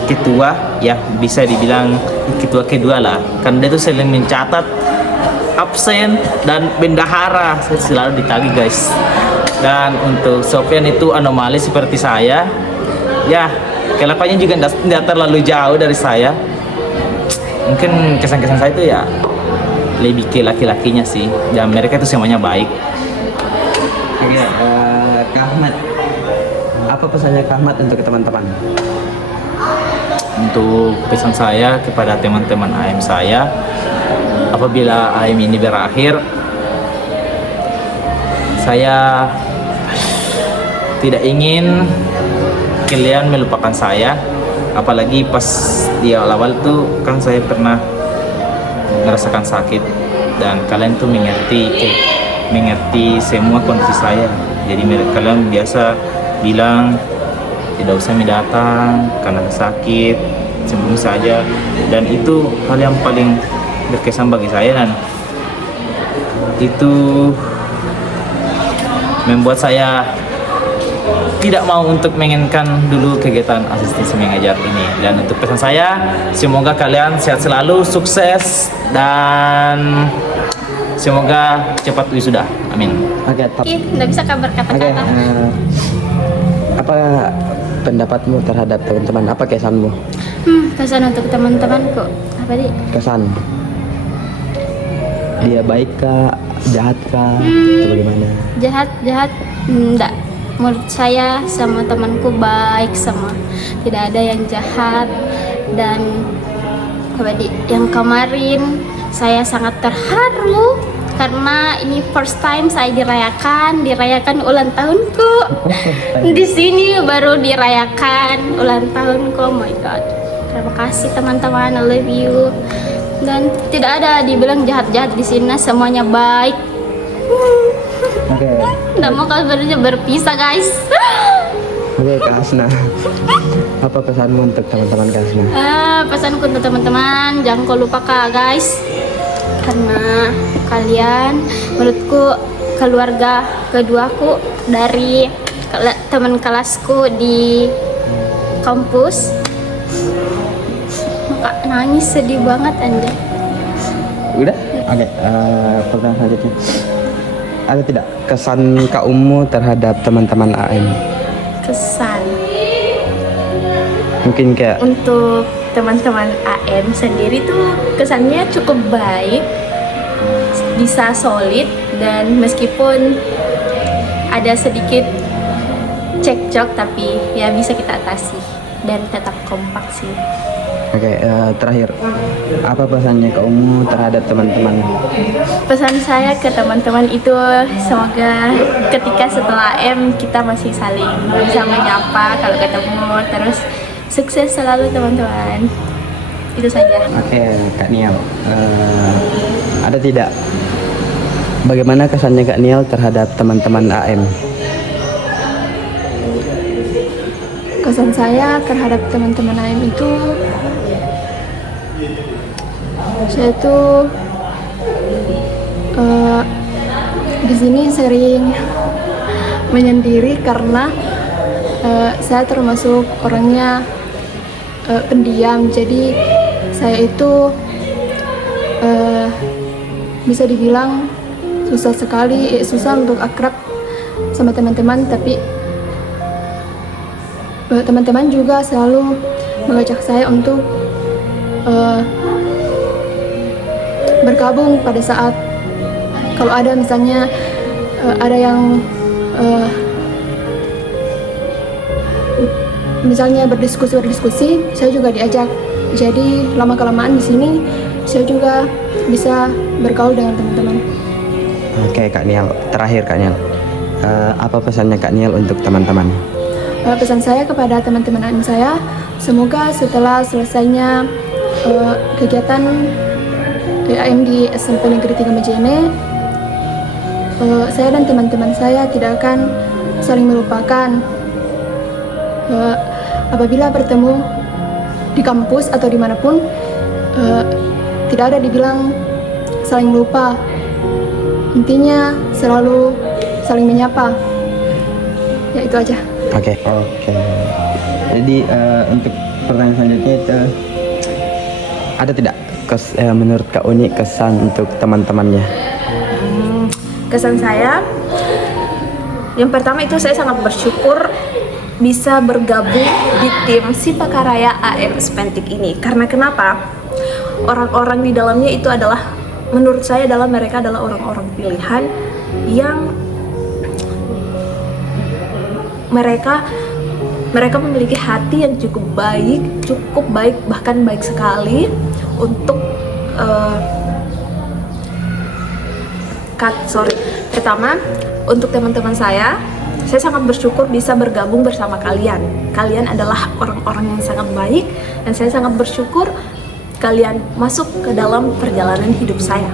ketua, ya bisa dibilang ketua kedua lah, kan dia tuh sering mencatat absen dan bendahara, saya selalu ditagih guys. Dan untuk Sofian itu anomali seperti saya, ya kelakuannya juga tidak terlalu jauh dari saya. Mungkin kesan-kesan saya itu ya lebih ke laki-lakinya sih, dan mereka itu semuanya baik. Oke, Kak Ahmad, apa pesannya Kak Ahmad untuk teman-teman? Untuk pesan saya kepada teman-teman AM saya, apabila AM ini berakhir, saya tidak ingin kalian melupakan saya. Apalagi pas di awal-awal tuh kan saya pernah merasakan sakit, dan kalian tuh mengerti semua kondisi saya. Jadi kalian biasa bilang tidak usah datang karena sakit, sembuh saja. Dan itu hal yang paling berkesan bagi saya, dan itu membuat saya tidak mau untuk menginginkan dulu kegiatan asistensi mengajar ini. Dan untuk pesan saya, semoga kalian sehat selalu, sukses, dan semoga cepat wisuda. Amin. Oke, Nggak bisa kabar kata-kata. Apa pendapatmu terhadap teman-teman? Apa kesanmu? Kesan untuk teman-temanku apa sih? Kesan dia baik kah, jahat kah, atau bagaimana? Jahat enggak. Menurut saya sama temanku baik semua, tidak ada yang jahat. Dan yang kemarin saya sangat terharu karena ini first time saya dirayakan ulang tahunku. Di sini baru dirayakan ulang tahunku. Oh my god, terima kasih teman-teman, I love you. Dan tidak ada dibilang jahat-jahat di sini, semuanya baik. Oke. Nggak mau kabarnya berpisah guys. Oke, Kak Hasna. Apa pesanmu untuk teman-teman Kak Hasna? Pesanku untuk teman-teman, jangan kau lupa Kak guys, karena kalian menurutku keluarga keduaku dari teman kelasku di kampus. Maka nangis sedih banget anjay. Udah? Oke, pertanyaan selanjutnya. Ada tidak kesan Kak Umu terhadap teman-teman AM? Kesan Mungkin kayak untuk teman-teman AM sendiri tuh kesannya cukup baik, bisa solid, dan meskipun ada sedikit cekcok tapi ya bisa kita atasi dan tetap kompak sih. Oke, terakhir, apa pesannya Kak Umu terhadap teman-teman? Pesan saya ke teman-teman itu semoga ketika setelah AM kita masih saling bisa menyapa kalau ketemu, terus sukses selalu teman-teman. Itu saja. Oke, Kak Niel, ada tidak bagaimana kesannya Kak Niel terhadap teman-teman AM? Kesan saya terhadap teman-teman AM itu, saya tuh di sini sering menyendiri karena saya termasuk orangnya pendiam. Jadi saya itu bisa dibilang susah sekali, susah untuk akrab sama teman-teman. Tapi teman-teman juga selalu mengajak saya untuk bergabung pada saat kalau ada misalnya ada yang misalnya berdiskusi, saya juga diajak. Jadi lama kelamaan di sini saya juga bisa bergaul dengan teman-teman. Oke Kak Niel, terakhir Kak Niel, apa pesannya Kak Niel untuk teman-teman? Pesan saya kepada teman-teman saya, semoga setelah selesainya kegiatan AM di SMP Negeri 3 Majene, saya dan teman-teman saya tidak akan saling melupakan. Apabila bertemu di kampus atau dimanapun, tidak ada dibilang saling lupa. Intinya selalu saling menyapa. Ya itu aja. Oke. Jadi untuk pertanyaan selanjutnya itu, ada tidak menurut Kak Uni kesan untuk teman-temannya? Kesan saya, yang pertama itu saya sangat bersyukur bisa bergabung di tim Sipakaraya AM Spentik ini. Karena kenapa? Orang-orang di dalamnya itu adalah, menurut saya mereka adalah orang-orang pilihan yang mereka memiliki hati yang cukup baik, bahkan baik sekali untuk pertama untuk teman-teman saya sangat bersyukur bisa bergabung bersama kalian. Kalian adalah orang-orang yang sangat baik dan saya sangat bersyukur kalian masuk ke dalam perjalanan hidup saya.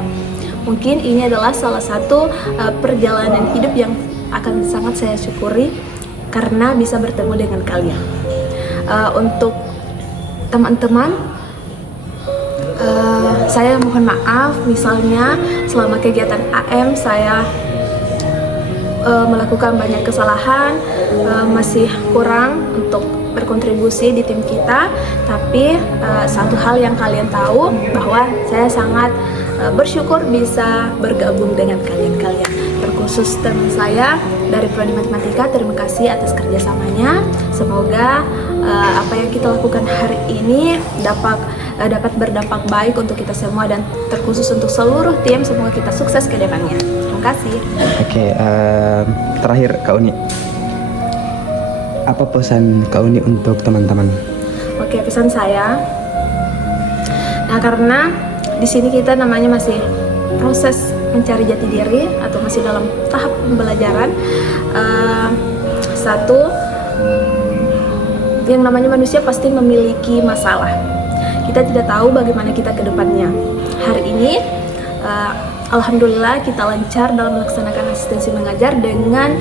Mungkin ini adalah salah satu perjalanan hidup yang akan sangat saya syukuri karena bisa bertemu dengan kalian. Untuk teman-teman, saya mohon maaf misalnya selama kegiatan AM saya melakukan banyak kesalahan, masih kurang untuk berkontribusi di tim kita. Tapi satu hal yang kalian tahu bahwa saya sangat bersyukur bisa bergabung dengan kalian. Terkhusus teman saya dari Prodi Matematika, terima kasih atas kerjasamanya. Semoga apa yang kita lakukan hari ini dapat berdampak baik untuk kita semua dan terkhusus untuk seluruh tim. Semoga kita sukses ke depannya. Terima kasih. Oke, terakhir Kak Uni, apa pesan Kak Uni untuk teman-teman? Oke, pesan saya. Nah, karena di sini kita namanya masih proses mencari jati diri atau masih dalam tahap pembelajaran. Satu, yang namanya manusia pasti memiliki masalah. Kita tidak tahu bagaimana kita ke depannya. Hari ini alhamdulillah kita lancar dalam melaksanakan asistensi mengajar dengan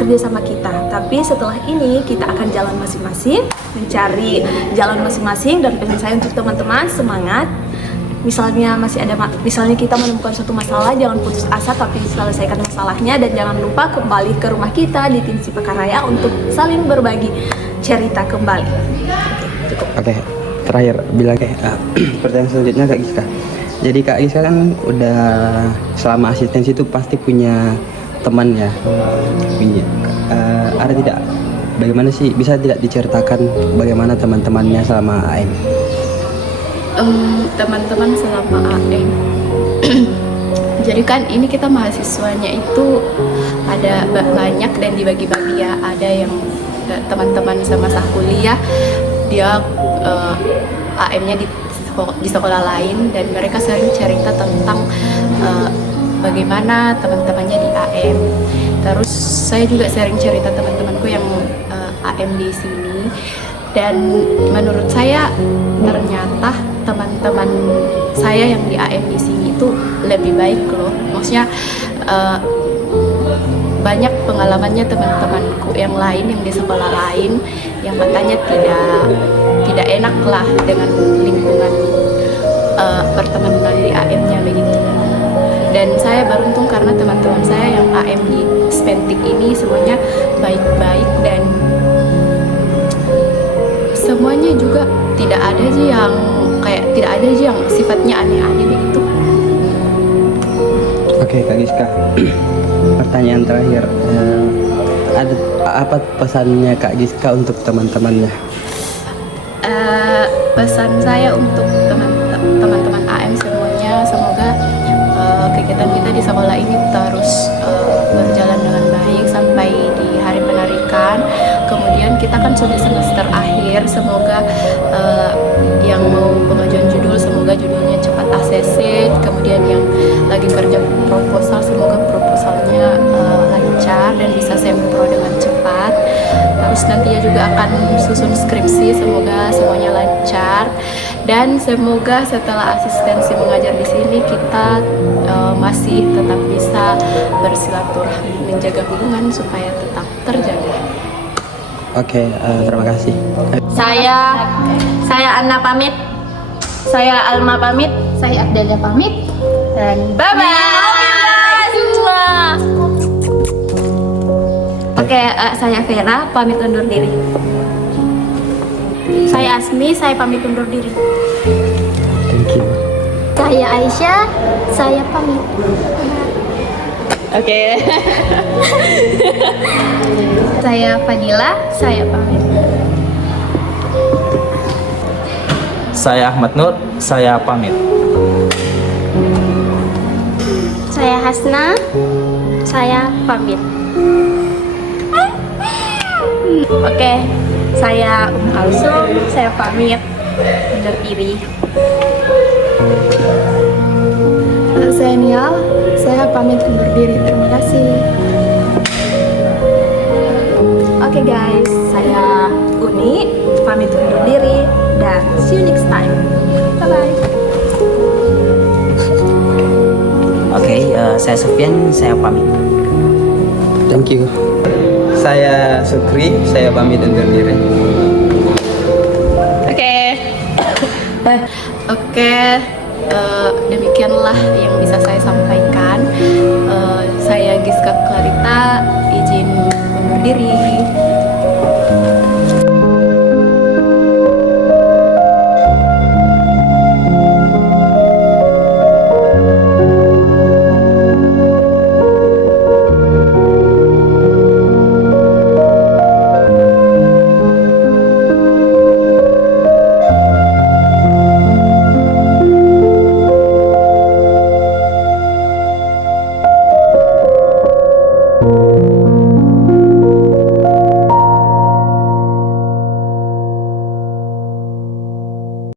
kerjasama kita. Tapi setelah ini kita akan jalan masing-masing, mencari jalan masing-masing. Dan pesan saya untuk teman-teman, semangat. Misalnya kita menemukan suatu masalah, jangan putus asa tapi selesaikan masalahnya dan jangan lupa kembali ke rumah kita di tim Sipakaraya untuk saling berbagi cerita kembali. Cukup. Oke, terakhir bilang pertanyaan selanjutnya Kak Giska. Jadi Kak Giska kan udah selama asistensi itu pasti punya teman ya. Ada tidak? Bagaimana sih, bisa tidak diceritakan bagaimana teman-temannya selama AM? Teman-teman selama AM. Jadi kan ini kita mahasiswanya itu ada banyak dan dibagi-bagi ya. Ada yang teman-teman sama-sama kuliah, dia AM-nya di sekolah lain dan mereka sering cerita tentang bagaimana teman-temannya di AM. Terus saya juga sering cerita teman-temanku yang AM di sini dan menurut saya ternyata teman-teman saya yang di AM di sini itu lebih baik loh. Maksudnya banyak pengalamannya teman-temanku yang lain yang di sekolah lain yang katanya tidak enak lah dengan lingkungan pertemanan di AM-nya begitu. Dan saya beruntung karena teman-teman saya yang AM di Spentik ini semuanya baik-baik dan semuanya juga tidak ada aja yang sifatnya aneh-aneh begitu. Oke Kak Giska, pertanyaan terakhir, ada apa pesannya Kak Giska untuk teman-temannya? Pesan saya untuk teman-teman AM semuanya, semoga kegiatan kita di sekolah ini terus berjalan dengan baik sampai di hari penarikan. Kemudian kita kan sudah semester akhir, semoga yang mau pengajuan judul semoga judulnya kemudian yang lagi kerja proposal, semoga proposalnya lancar dan bisa sempro dengan cepat. Terus nantinya juga akan susun skripsi, semoga semuanya lancar. Dan semoga setelah asistensi mengajar di sini kita masih tetap bisa bersilaturahmi, menjaga hubungan supaya tetap terjaga. Oke, terima kasih. Saya Anna pamit. Saya Alma pamit. Saya Abdelia pamit. Dan Bye bye semua. Oke, saya Vera pamit undur diri. Saya Asmi, saya pamit undur diri. Thank you. Saya Aisyah, saya pamit. Oke. Saya Fadila, saya pamit. Saya Ahmad Nur, saya pamit. Saya Hasna, saya pamit. Oke, saya Kalsum, saya pamit undur diri. Saya Nial, saya pamit undur diri. Terima kasih. Oke guys, saya Uni pamit undur diri dan see you next time. Bye bye. Oke, saya Sofyan, saya pamit. Thank you. Saya Sukri, saya pamit undur diri. Oke, demikianlah yang bisa saya sampaikan. Saya Giska Clarita, izin undur diri.